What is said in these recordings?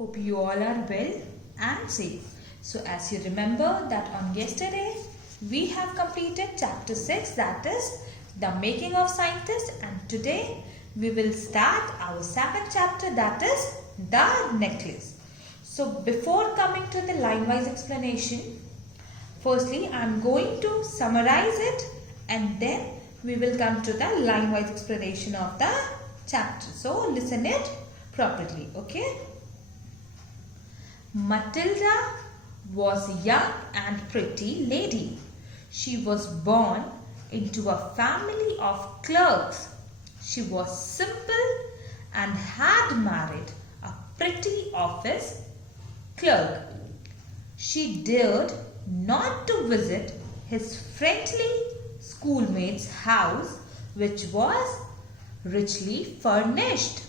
Hope you all are well and safe. So as you remember that on yesterday we have completed chapter 6, that is the making of scientist, and today we will start our 7th chapter, that is the necklace. So before coming to the line-wise explanation, firstly I am going to summarize it and then we will come to the line-wise explanation of the chapter. So listen it properly, okay? Matilda was a young and pretty lady. She was born into a family of clerks. She was simple and had married a pretty office clerk. She dared not to visit his friendly schoolmate's house, which was richly furnished.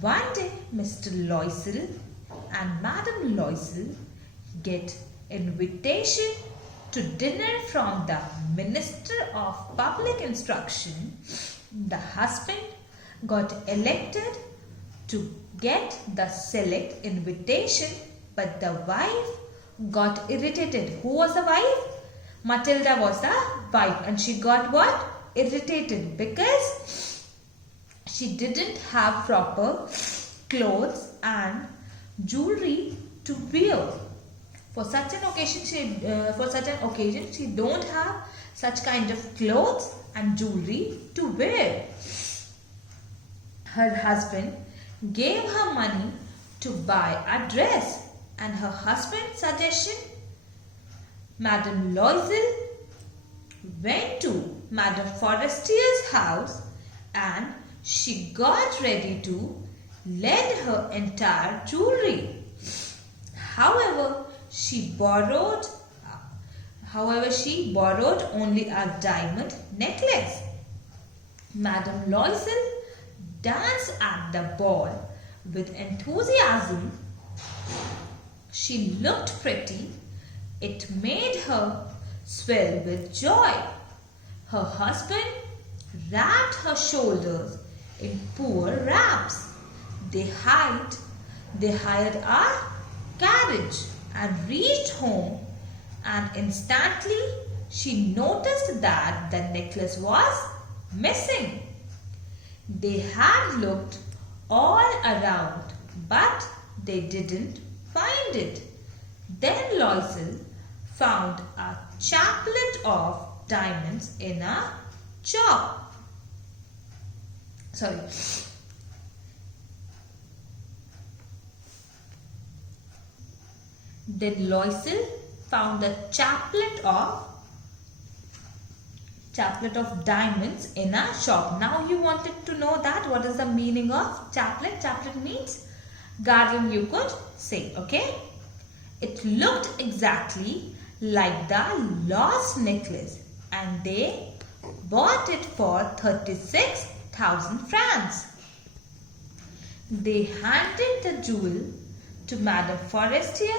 One day, Mr. Loisel and Madame Loisel get invitation to dinner from the Minister of Public Instruction. The husband got elected to get the select invitation, but the wife got irritated. Who was the wife? Matilda was the wife, and she got what? Irritated because she didn't have proper clothes and jewelry to wear. For such an occasion, she don't have such kind of clothes and jewelry to wear. Her husband gave her money to buy a dress, and her husband's suggestion, Madame Loisel went to Madame Forestier's house and she got ready to lend her entire jewelry. However, she borrowed only a diamond necklace. Madame Loisel danced at the ball with enthusiasm. She looked pretty. It made her swell with joy. Her husband wrapped her shoulders in poor wraps. They hired a carriage and reached home, and instantly she noticed that the necklace was missing. They had looked all around, but they didn't find it. Then Loisel found a chaplet of diamonds in a shop. Then Loisel found a chaplet of diamonds in a shop. Now you wanted to know that what is the meaning of chaplet? Chaplet means garland, you could say, okay? It looked exactly like the lost necklace, and they bought it for 36,000 francs. They handed the jewel to Madame Forestier,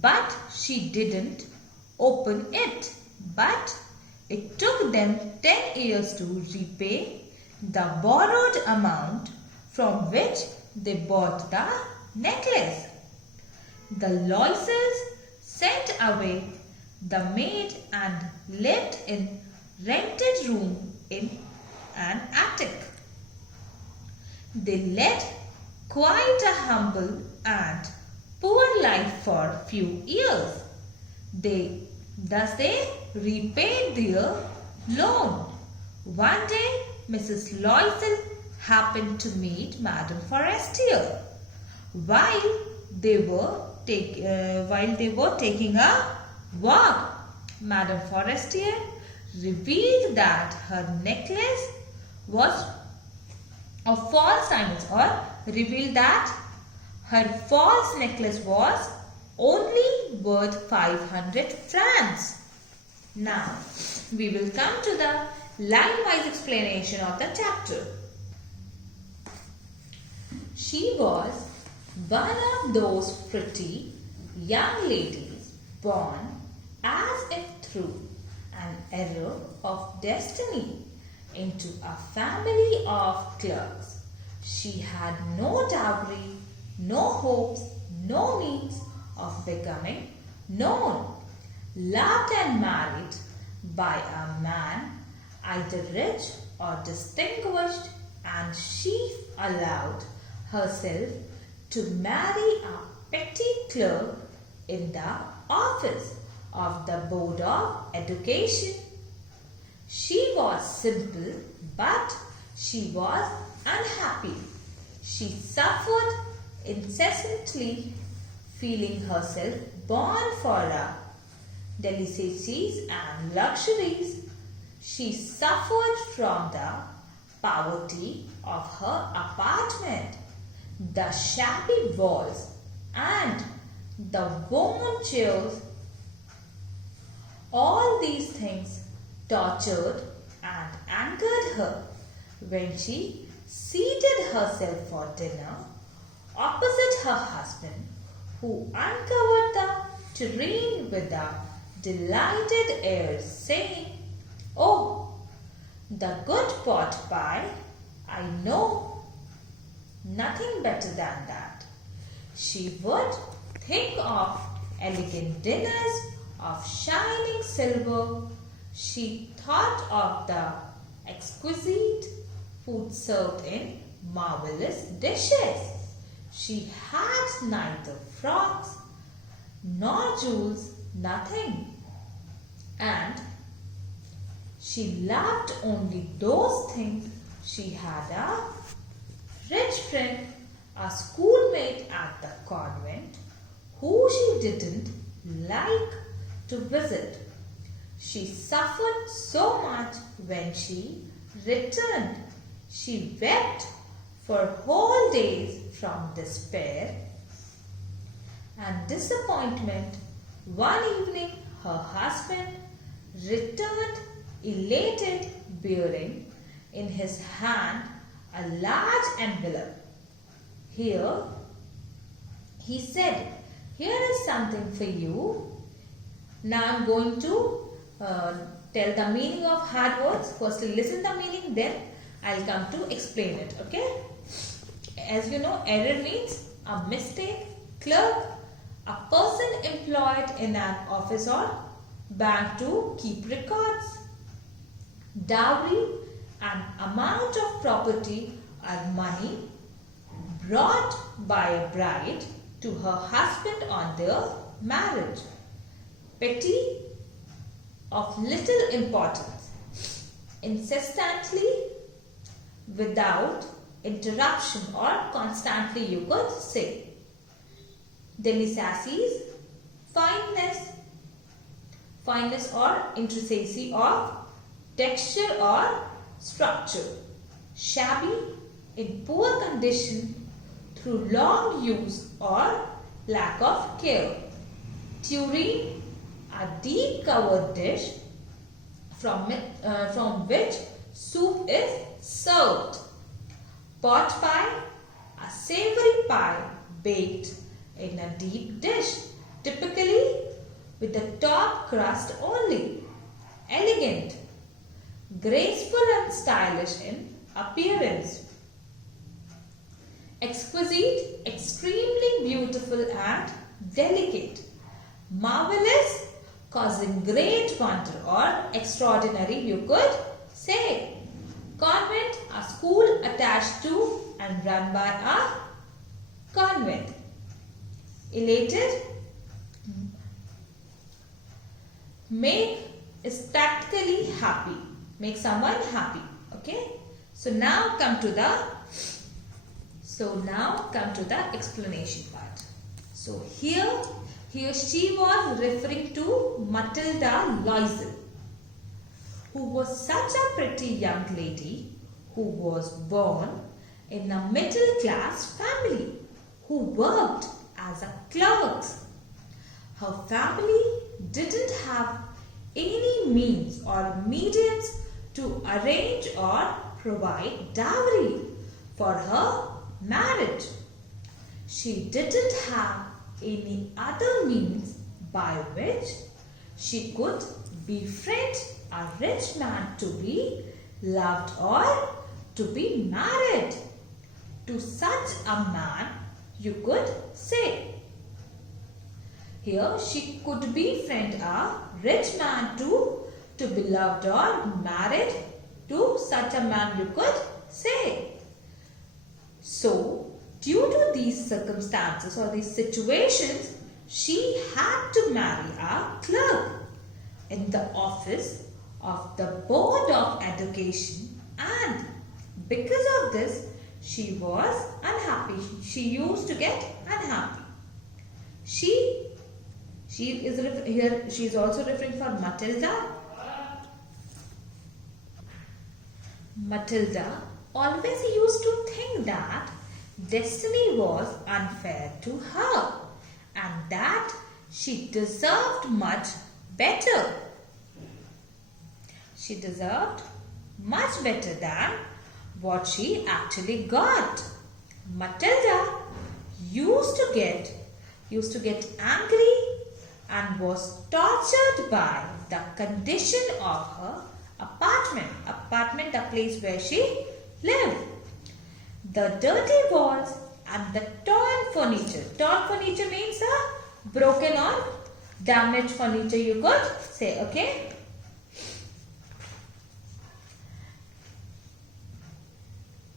but she didn't open it. But it took them 10 years to repay the borrowed amount from which they bought the necklace. The Loisels sent away the maid and lived in rented room in an attic. They led quite a humble and poor life for a few years. Thus they repaid their loan. One day, Mrs. Loisel happened to meet Madame Forestier while they were taking a walk. Madame Forestier revealed that her necklace was of false diamonds, or revealed that her false necklace was only worth 500 francs. Now, we will come to the line-wise explanation of the chapter. She was one of those pretty young ladies born as if through an error of destiny into a family of clerks. She had no dowry, hopes, no means of becoming known. Loved and married by a man either rich or distinguished, and she allowed herself to marry a petty clerk in the office of the Board of Education. She was simple, but she was unhappy. She suffered incessantly, feeling herself born for delicacies and luxuries. She suffered from the poverty of her apartment, the shabby walls and the worn chairs. All these things tortured and angered her when she seated herself for dinner opposite her husband, who uncovered the tureen with a delighted air, saying, "Oh, the good pot pie, I know nothing better than that." She would think of elegant dinners of shining silver. She thought of the exquisite food served in marvelous dishes. She had neither frocks nor jewels, nothing. And she loved only those things. She had a rich friend, a schoolmate at the convent, who she didn't like to visit. She suffered so much when she returned. She wept for whole days from despair and disappointment. One evening, her husband returned elated, bearing in his hand a large envelope. "Here," he said, "here is something for you." Now I am going to tell the meaning of hard words. Firstly, listen the meaning, then I will come to explain it. Okay? As you know, error means a mistake. Clerk, a person employed in an office or bank to keep records. Dowry, an amount of property or money brought by a bride to her husband on their marriage. Petty, of little importance. Incessantly, without interruption, or constantly, you could say. Delicacies, fineness or intricacy of texture or structure. Shabby, in poor condition through long use or lack of care. Tureen, a deep covered dish from which soup is served. Pot pie, a savory pie baked in a deep dish, typically with the top crust only. Elegant, graceful and stylish in appearance. Exquisite, extremely beautiful and delicate. Marvelous, causing great wonder or extraordinary, you could say. Convent, a school attached to and run by a convent. Elated, make is practically happy. Make someone happy. Okay. So now come to the explanation part. So here she was referring to Matilda Loisel, who was such a pretty young lady, who was born in a middle class family, who worked as a clerk. Her family didn't have any means or mediums to arrange or provide dowry for her marriage. She didn't have any other means by which she could befriend a rich man to be loved or to be married. To such a man, you could say. Here she could befriend a rich man to beloved or married to such a man, you could say. So, due to these circumstances or these situations, she had to marry a clerk in the office of the Board of Education, and because of this she was unhappy. She used to get unhappy. She is also referring for Matilda. Matilda always used to think that destiny was unfair to her and that she deserved much better. She deserved much better than what she actually got. Matilda used to get angry and was tortured by the condition of her apartment, the place where she lived. The dirty walls and the torn furniture. Torn furniture means a broken or damaged furniture, you could say, okay?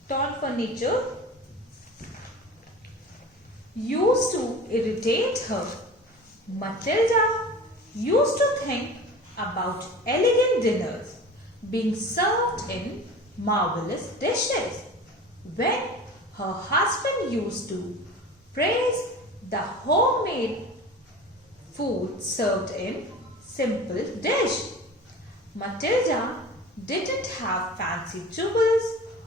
Torn furniture used to irritate her. Matilda used to think about elegant dinners being served in marvelous dishes. When her husband used to praise the homemade food served in simple dish. Matilda didn't have fancy jewels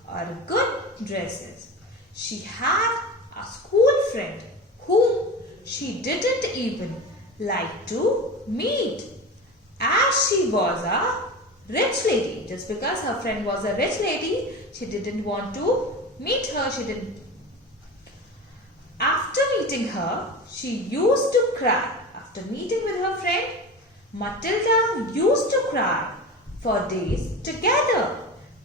or good dresses. She had a school friend whom she didn't even like to meet, as she was a rich lady. Just because her friend was a rich lady, she didn't want to meet her. After meeting her, she used to cry. After meeting with her friend, Matilda used to cry for days together,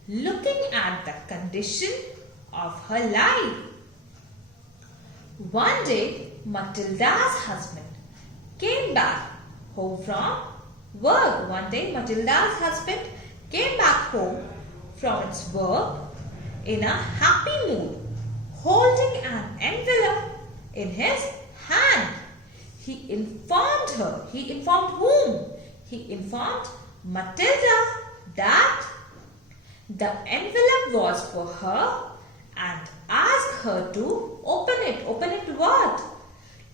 looking at the condition of her life. One day, Matilda's husband came back home from work. One day, Matilda's husband came back home from its work in a happy mood, holding an envelope in his hand. He informed her. He informed whom? He informed Matilda that the envelope was for her and asked her to open it. Open it to what?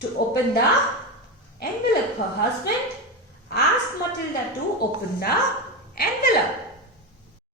To open the envelope. Her husband asked Matilda to open the